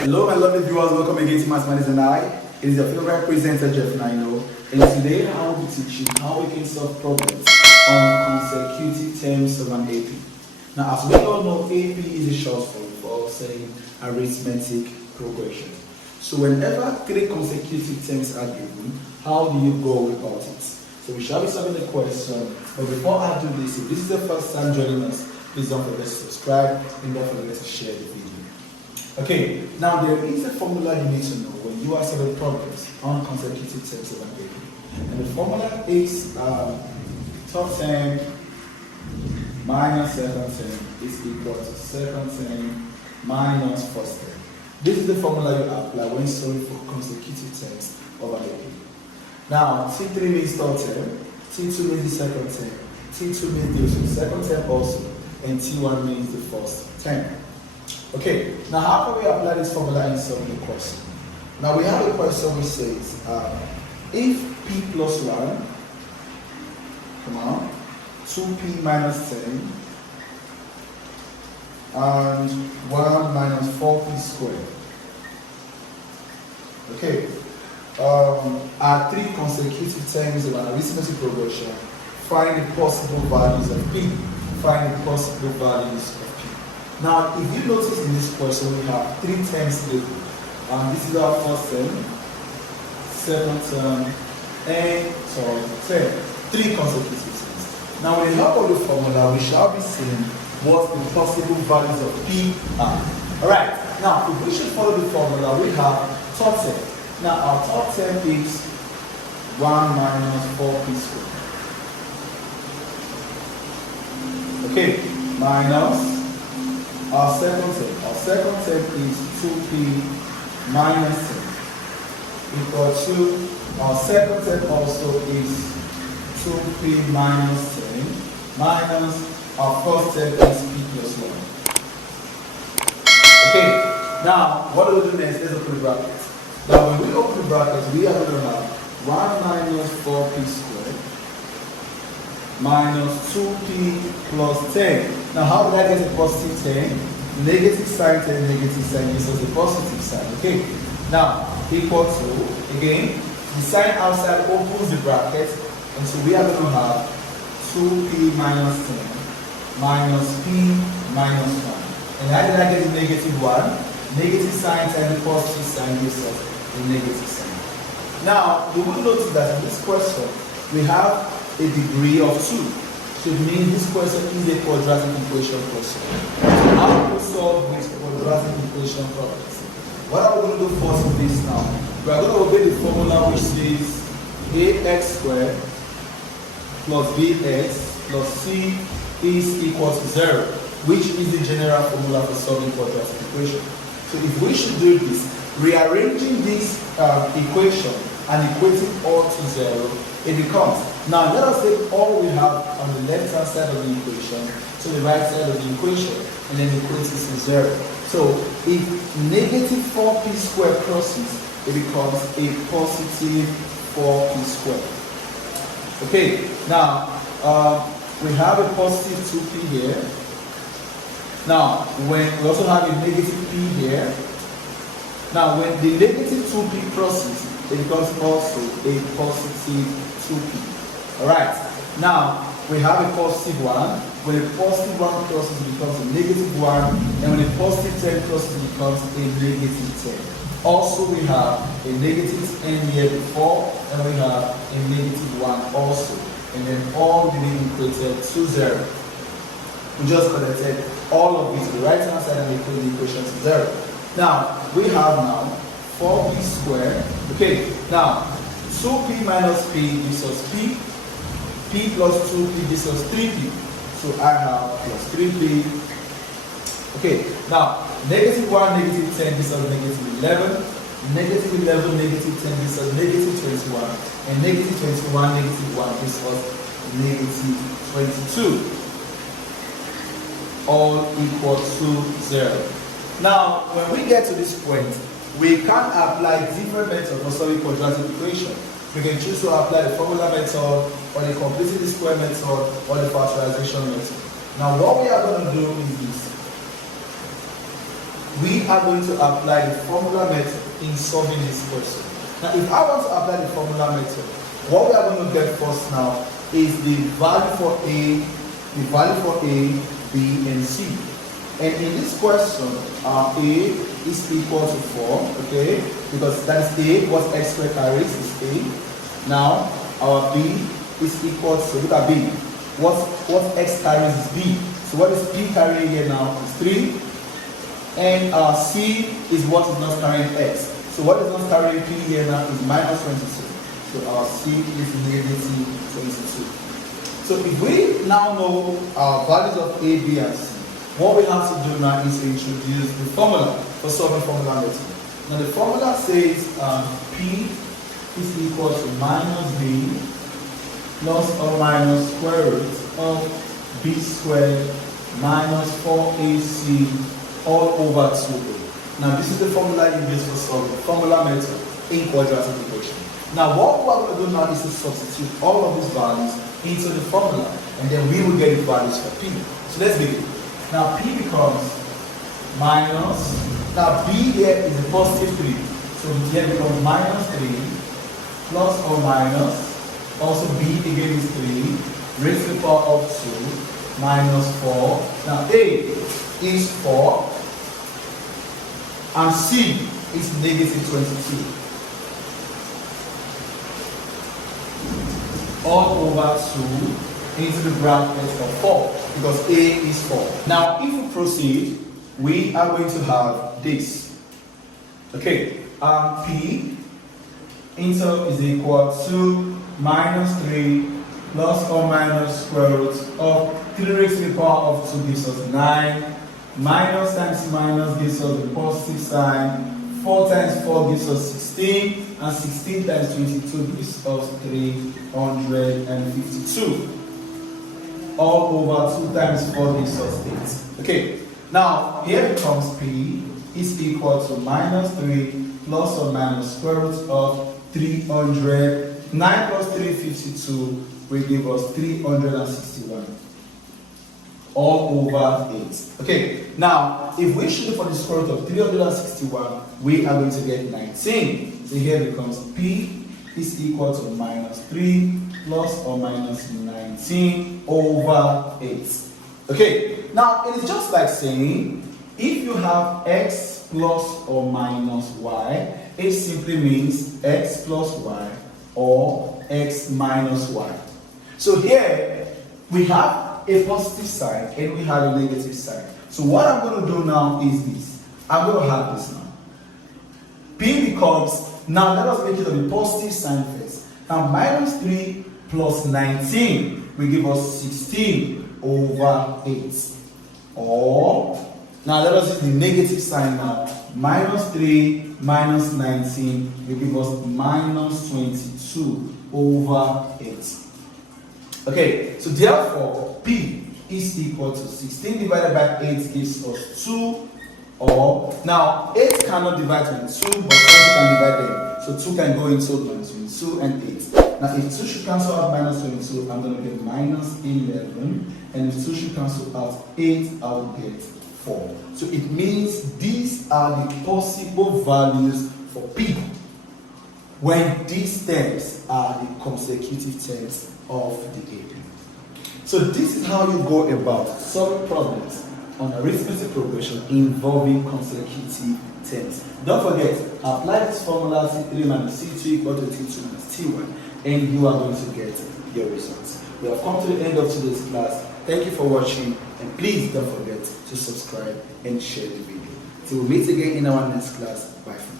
Hello, my lovely viewers. Welcome again to Mathematics and I. It is your favorite presenter, Jeff Nino. And today I will be teaching how we can solve problems on consecutive terms of an AP. Now, as we all know, AP is a short form for saying arithmetic progression. So whenever three consecutive terms are given, how do you go about it? So we shall be solving the question. But before I do this, if this is the first time joining us, please don't forget to subscribe and don't forget to share the video. Okay, now there is a formula you need to know when you are solving problems on consecutive terms of an AP. And the formula is top term minus second term is equal to second term minus first term. This is the formula you apply when solving for consecutive terms of an AP. Now, T3 means third term, T2 means the second term, T2 means the second term also, and T1 means the first term. Okay, now how can we apply this formula in solving the question? Now we have a question which says, if P plus 1, 2P minus 10, and 1 minus 4P squared, okay, are three consecutive terms of an arithmetic progression, find the possible values of P. Find the possible values of P. Now, if you notice in this question, we have three terms given. This is our first term, second term, and third. Three consecutive terms. Now, with the help of the formula, we shall be seeing what the possible values of P are. Alright, now, if we should follow the formula, we have third term. Now, our third term is 1 minus 4P squared. Okay, minus our second term. Our second term is 2P minus 10 equal to our second term also is 2P minus 10 minus our first term is P plus 1. Okay, now what do we do next? Let's open the brackets. Now when we open the brackets, we are going to have 1 minus 4P squared minus 2P plus 10. Now how did I get a positive 10? Negative sign 10, negative sign gives us a positive sign. Okay. Now equal to, again, the sign outside opens the bracket, and so we are going to have 2P minus 10 minus P minus 1. And how did I get a negative 1? Negative sign and the positive sign gives us a negative sign. Now you will notice that in this question we have a degree of 2. So it means this question is a quadratic equation question. So how do we solve with quadratic equation problems? What are we going to do first with this now? We are going to obey the formula which says ax squared plus bx plus c is equal to 0, which is the general formula for solving quadratic equation. So if we should do this, rearranging this equation and equating all to 0, it becomes, now let us take all we have on the left hand side of the equation to the right side of the equation and then equate it to 0. So if negative 4P squared crosses, it becomes a positive 4P squared. Okay, now we have a positive 2P here. Now when we also have a negative P here. Now when the negative 2P crosses, it becomes also a positive 2P. Alright, now we have a positive 1. When a positive 1 crosses, it becomes a negative 1. And when a positive 10 crosses, it becomes a negative 10. Also, we have a negative 10 here before, and we have a negative 1 also. And then all being equated to 0. We just connected all of it to the right hand side and equate the equation to 0. Now, we have now 4P squared. Okay, now 2P minus P gives us P. P plus 2P gives us 3P. So I have plus 3P. Okay, now negative 1, negative 10 gives us negative 11. Negative 11, negative 10 gives us negative 21. And negative 21, negative 1 gives us negative 22. All equal to 0. Now, when we get to this point, we can apply different methods for solving quadratic equation. We can choose to apply the formula method, or the completing the square method, or the factorization method. Now, what we are going to do is this. we are going to apply the formula method in solving this question. Now, if I want to apply the formula method, what we are going to get first now is the value for A, B, and C. And in this question, A is equal to 4, okay? Because that is A, what x squared carries is A. Now, our B is equal to, look at B. What x carries is B. So what is P carrying here now is 3. And C is what is not carrying x. So what is not carrying P here now is minus 22. So our C is negative 22. So if we now know our values of A, B, and C, what we have to do now is to introduce the formula for solving formula method. Now the formula says P is equal to minus B plus or minus square root of B squared minus 4AC all over 2A. Now this is the formula you use for solving formula method in quadratic equation. Now what we're going to do now is to substitute all of these values into the formula, and then we will get the values for P. So let's begin. Now P becomes minus, now B here is a positive 3. So here becomes minus 3 plus or minus, also B again is 3, raised to the power of 2, minus 4. Now A is 4 and C is negative 22. All over 2 into the bracket of 4 because A is 4. Now if we proceed, we are going to have this. Okay, P into is equal to minus 3 plus or minus square root of 3 raised to the power of 2 gives us 9. Minus times minus gives us the positive sign. 4 times 4 gives us 16. And 16 times 22 gives us 352. All over 2 times 4 gives us 8. Okay, now here becomes P is equal to minus 3 plus or minus square root of 300. 9 plus 352 will give us 361. All over 8. Okay, now if we should look for the square root of 361, we are going to get 19. So here becomes P is equal to minus 3 plus or minus 19 over 8. Okay, now it is just like saying if you have x plus or minus y, it simply means x plus y or x minus y. So here we have a positive sign and we have a negative sign. So what I'm going to do now is this. I'm going to have this now. P becomes, now let us make it on the positive sign first. Now minus 3 plus 19 will give us 16 over 8. Or, now let us use the negative sign now. Minus 3 minus 19 will give us minus 22 over 8. Okay, so therefore, P is equal to 16 divided by 8 gives us 2. Or, now 8 cannot divide 22, but 20 can divide them. So 2 can go into 22 and 8. Now if 2 should cancel out minus 22, I'm going to get minus 11. And if 2 should cancel out 8, I will get 4. So it means these are the possible values for P when these terms are the consecutive terms of the AP. So this is how you go about solving problems on arithmetic progression involving consecutive terms. Don't forget, apply this formula C3 minus C2 equal to T2 minus T1 and you are going to get your results. We have come to the end of today's class. Thank you for watching and please don't forget to subscribe and share the video. Till we meet again in our next class. Bye for now.